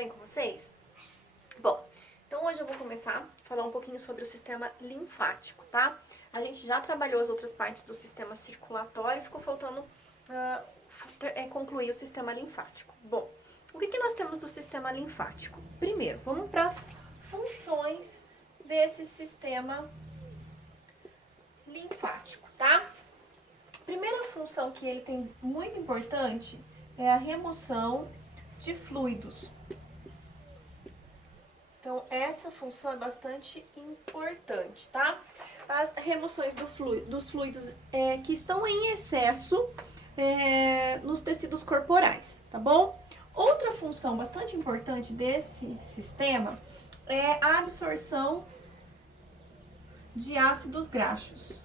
bem com vocês? Bom, então hoje eu vou começar a falar um pouquinho sobre o sistema linfático, tá? A gente já trabalhou as outras partes do sistema circulatório, ficou faltando concluir o sistema linfático. Bom, o que nós temos do sistema linfático? Primeiro, vamos para as funções desse sistema linfático, tá? Primeira função que ele tem muito importante é a remoção de fluidos. Então, essa função é bastante importante, tá? As remoções dos fluidos que estão em excesso nos tecidos corporais, tá bom? Outra função bastante importante desse sistema é a absorção de ácidos graxos.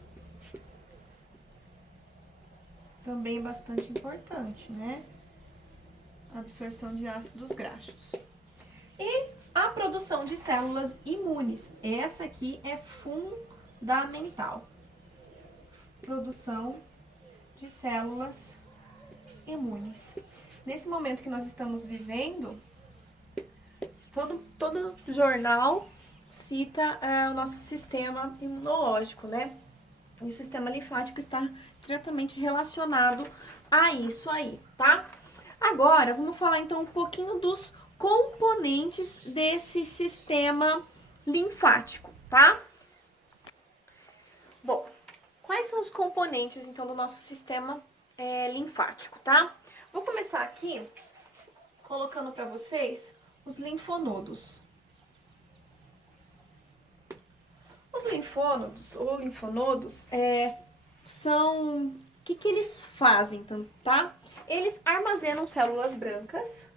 Também bastante importante, né? A absorção de ácidos graxos. E a produção de células imunes. Essa aqui é fundamental. Produção de células imunes. Nesse momento que nós estamos vivendo, todo jornal cita o nosso sistema imunológico, né? E o sistema linfático está diretamente relacionado a isso aí, tá? Agora, vamos falar então um pouquinho dos componentes desse sistema linfático, tá? Bom, quais são os componentes então do nosso sistema linfático, tá? Vou começar aqui colocando para vocês os linfonodos. Os linfonodos são... O que eles fazem, então, tá? Eles armazenam células brancas.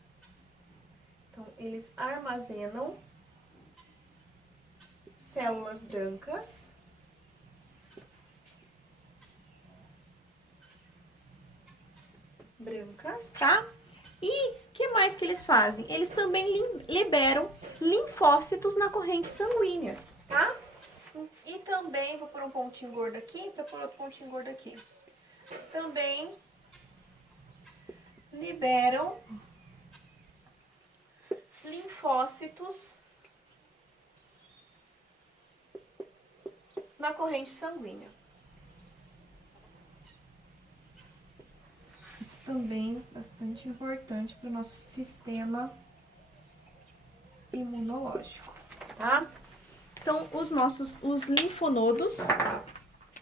Então, eles armazenam células brancas. Tá? E o que mais que eles fazem? Eles também liberam linfócitos na corrente sanguínea, tá? E também, vou pôr um pontinho gordo aqui, para pôr outro pontinho gordo aqui. Também liberam linfócitos na corrente sanguínea. Isso também é bastante importante para o nosso sistema imunológico, tá? Então, os linfonodos,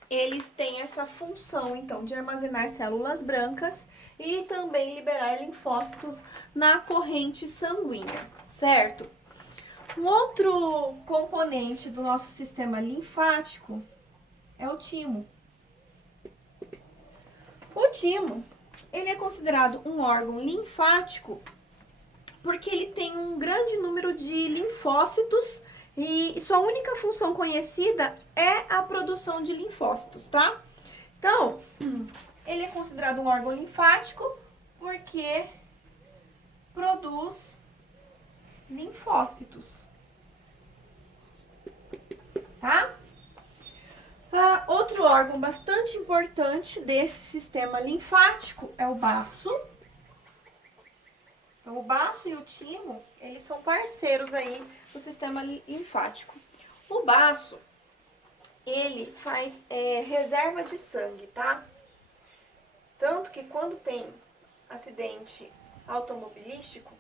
eles têm essa função, então, de armazenar células brancas e também liberar linfócitos na corrente sanguínea, certo? Um outro componente do nosso sistema linfático é o timo. O timo, ele é considerado um órgão linfático porque ele tem um grande número de linfócitos e sua única função conhecida é a produção de linfócitos, tá? Então, ele é considerado um órgão linfático porque produz linfócitos, tá? Outro órgão bastante importante desse sistema linfático é o baço. Então, o baço e o timo, eles são parceiros aí do sistema linfático. O baço, ele faz reserva de sangue, tá? Tanto que quando tem acidente automobilístico,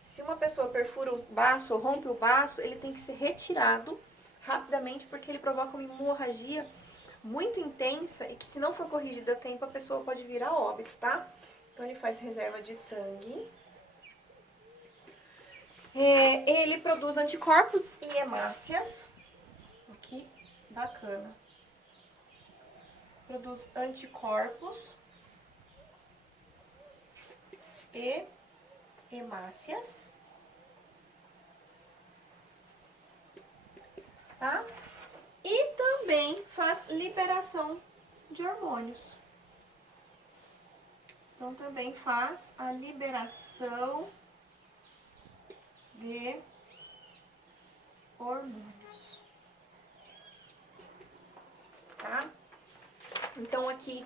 se uma pessoa perfura o baço ou rompe o baço, ele tem que ser retirado rapidamente porque ele provoca uma hemorragia muito intensa e que, se não for corrigida a tempo, a pessoa pode vir a óbito, tá? Então, ele faz reserva de sangue. Ele produz anticorpos e hemácias. Aqui, bacana. Produz anticorpos e hemácias. Tá? E também faz liberação de hormônios. Então, também faz a liberação de hormônios, tá? Então, aqui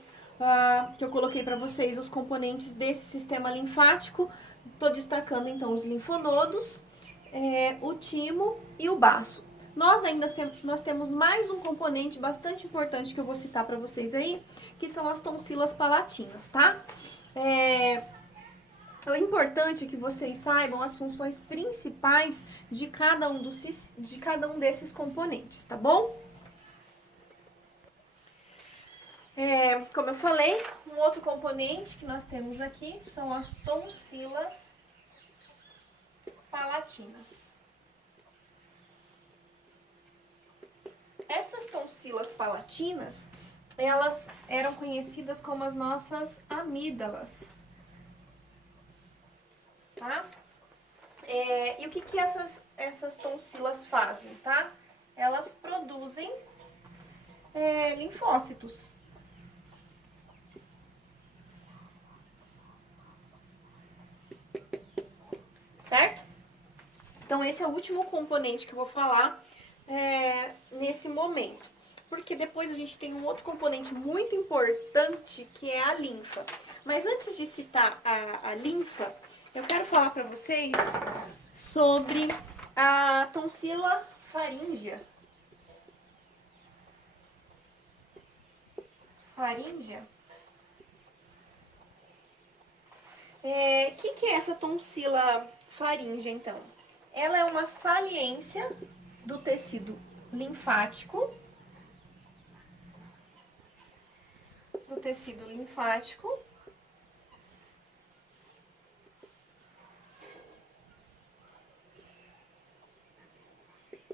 que eu coloquei para vocês os componentes desse sistema linfático, tô destacando então os linfonodos, o timo e o baço. Nós temos mais um componente bastante importante que eu vou citar para vocês aí, que são as tonsilas palatinas, tá? O importante é que vocês saibam as funções principais de cada um desses componentes, tá bom? Como eu falei, um outro componente que nós temos aqui são as tonsilas palatinas. Essas tonsilas palatinas, elas eram conhecidas como as nossas amígdalas, tá? E o que essas tonsilas fazem, tá? Elas produzem linfócitos. Certo? Então, esse é o último componente que eu vou falar nesse momento. Porque depois a gente tem um outro componente muito importante, que é a linfa. Mas antes de citar a linfa, eu quero falar para vocês sobre a tonsila faríngea. Faríngea. Que é essa tonsila faríngea, então? Ela é uma saliência do tecido linfático.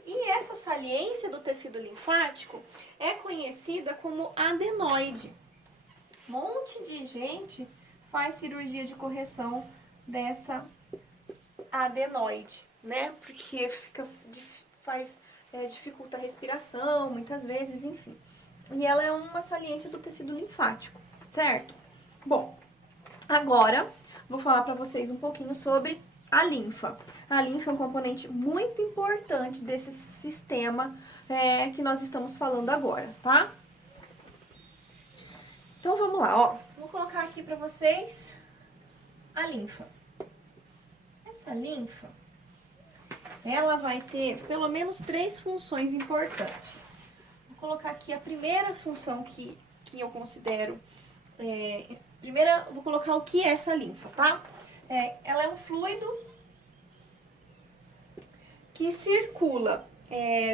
E essa saliência do tecido linfático é conhecida como adenoide. Um monte de gente faz cirurgia de correção dessa adenoide, né? Porque dificulta a respiração, muitas vezes, enfim. E ela é uma saliência do tecido linfático, certo? Bom, agora vou falar para vocês um pouquinho sobre a linfa. A linfa é um componente muito importante desse sistema que nós estamos falando agora, tá? Então vamos lá, ó. Vou colocar aqui para vocês a linfa. Essa linfa, ela vai ter pelo menos 3 funções importantes. Vou colocar aqui a primeira função que eu considero. Vou colocar o que é essa linfa, tá? Ela é um fluido que circula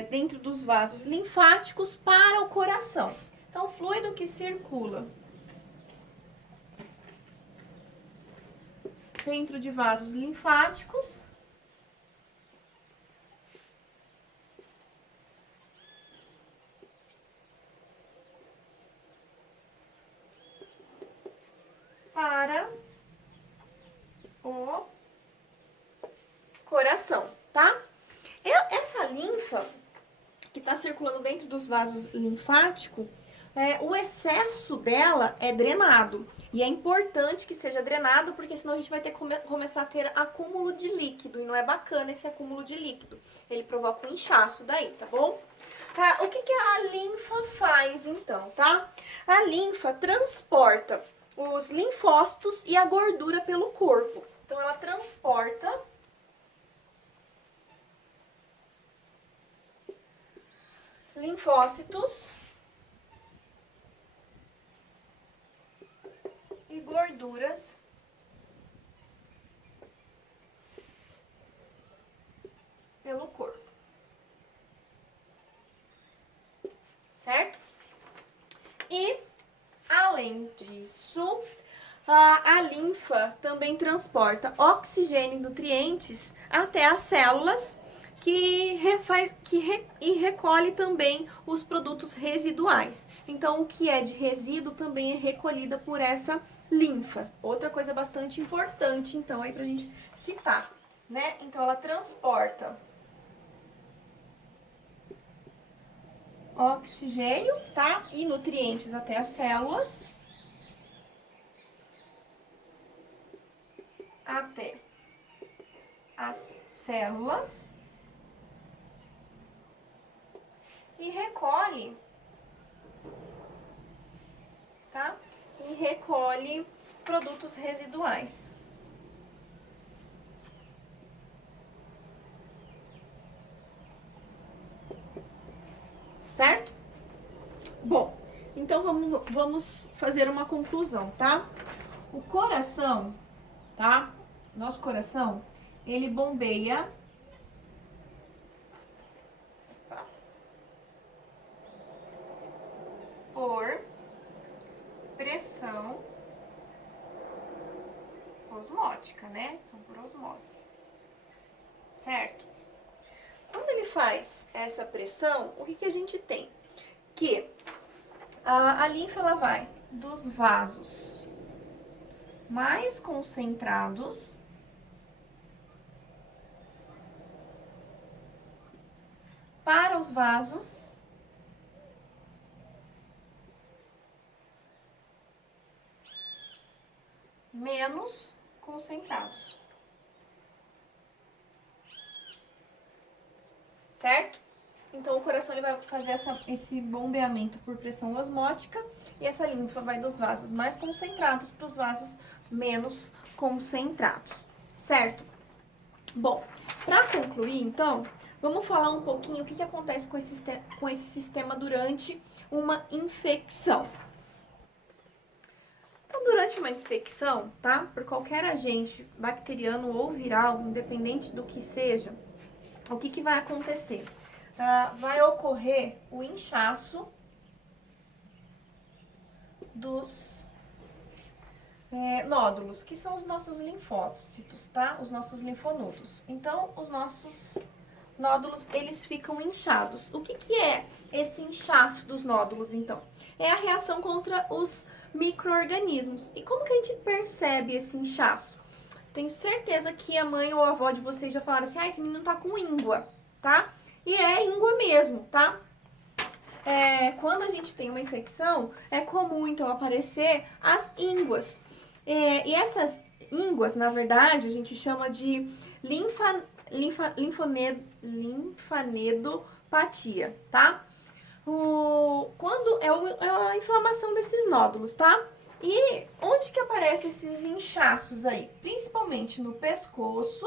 dentro dos vasos linfáticos para o coração. Então, o fluido que circula dentro de vasos linfáticos para o coração, tá? Essa linfa que está circulando dentro dos vasos linfáticos, o excesso dela é drenado. E é importante que seja drenado, porque senão a gente vai ter que começar a ter acúmulo de líquido. E não é bacana esse acúmulo de líquido. Ele provoca um inchaço daí, tá bom? O que a linfa faz, então, tá? A linfa transporta os linfócitos e a gordura pelo corpo. Então, ela transporta linfócitos e gorduras pelo corpo. Certo? E, além disso, a linfa também transporta oxigênio e nutrientes até as células e recolhe também os produtos residuais. Então, o que é de resíduo também é recolhida por essa linfa. Outra coisa bastante importante, então, aí pra gente citar, né? Então, ela transporta oxigênio, tá? E nutrientes até as células. Até as células. E recolhe, tá? E recolhe produtos residuais. certo? Bom, então vamos fazer uma conclusão, tá? O coração, tá? Nosso coração, ele bombeia por pressão osmótica, né? Então, por osmose, certo? Quando ele faz essa pressão, o que a gente tem? Que a linfa, ela vai dos vasos mais concentrados para os vasos menos concentrados. Certo? Então, o coração ele vai fazer esse bombeamento por pressão osmótica e essa linfa vai dos vasos mais concentrados para os vasos menos concentrados, certo? Bom, para concluir, então, vamos falar um pouquinho o que acontece com esse sistema durante uma infecção. Então, durante uma infecção, tá? Por qualquer agente bacteriano ou viral, independente do que seja, o que vai acontecer? Vai ocorrer o inchaço dos nódulos, que são os nossos linfócitos, tá? Os nossos linfonodos. Então, os nossos nódulos, eles ficam inchados. O que é esse inchaço dos nódulos, então? É a reação contra os micro-organismos. E como que a gente percebe esse inchaço? Tenho certeza que a mãe ou a avó de vocês já falaram assim, esse menino tá com íngua, tá? E é íngua mesmo, tá? Quando a gente tem uma infecção, é comum, então, aparecer as ínguas. E essas ínguas, na verdade, a gente chama de linfanedopatia, tá? Quando é a inflamação desses nódulos, tá? E onde que aparecem esses inchaços aí? Principalmente no pescoço,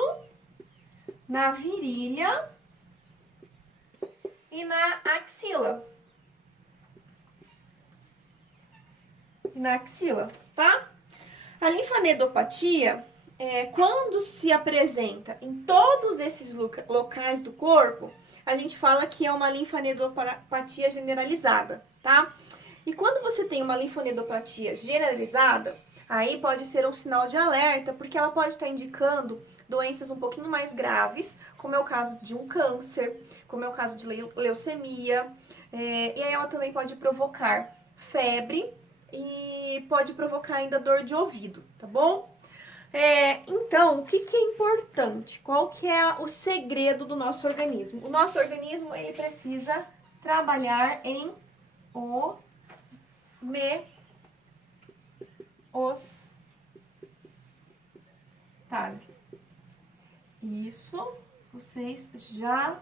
na virilha e na axila. Tá? A linfanedopatia, quando se apresenta em todos esses locais do corpo, a gente fala que é uma linfanedopatia generalizada, tá? E quando você tem uma linfanedopatia generalizada, aí pode ser um sinal de alerta, porque ela pode estar indicando doenças um pouquinho mais graves, como é o caso de um câncer, como é o caso de leucemia, e aí ela também pode provocar febre e pode provocar ainda dor de ouvido, tá bom? Então, o que é importante? Qual que é o segredo do nosso organismo? O nosso organismo, ele precisa trabalhar em homeostase. Isso vocês já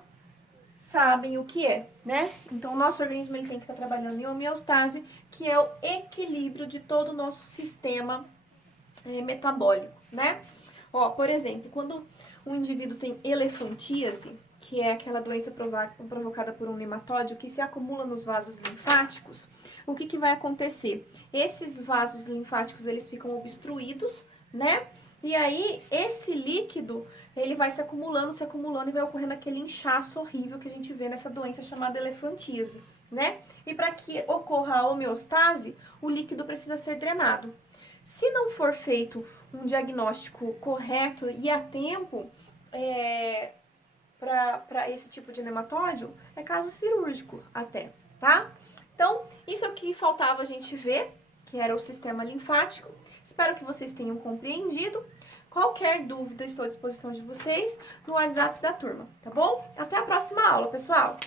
sabem o que é, né? Então, o nosso organismo ele tem que estar trabalhando em homeostase, que é o equilíbrio de todo o nosso sistema metabólico, né? Por exemplo, quando um indivíduo tem elefantíase, que é aquela doença provocada por um nematóide que se acumula nos vasos linfáticos, o que vai acontecer? Esses vasos linfáticos, eles ficam obstruídos, né? E aí, esse líquido, ele vai se acumulando e vai ocorrendo aquele inchaço horrível que a gente vê nessa doença chamada elefantíase, né? E para que ocorra a homeostase, o líquido precisa ser drenado. Se não for feito um diagnóstico correto e a tempo para esse tipo de nematóide, é caso cirúrgico até, tá? Então, isso aqui faltava a gente ver, que era o sistema linfático. Espero que vocês tenham compreendido. Qualquer dúvida, estou à disposição de vocês no WhatsApp da turma, tá bom? Até a próxima aula, pessoal!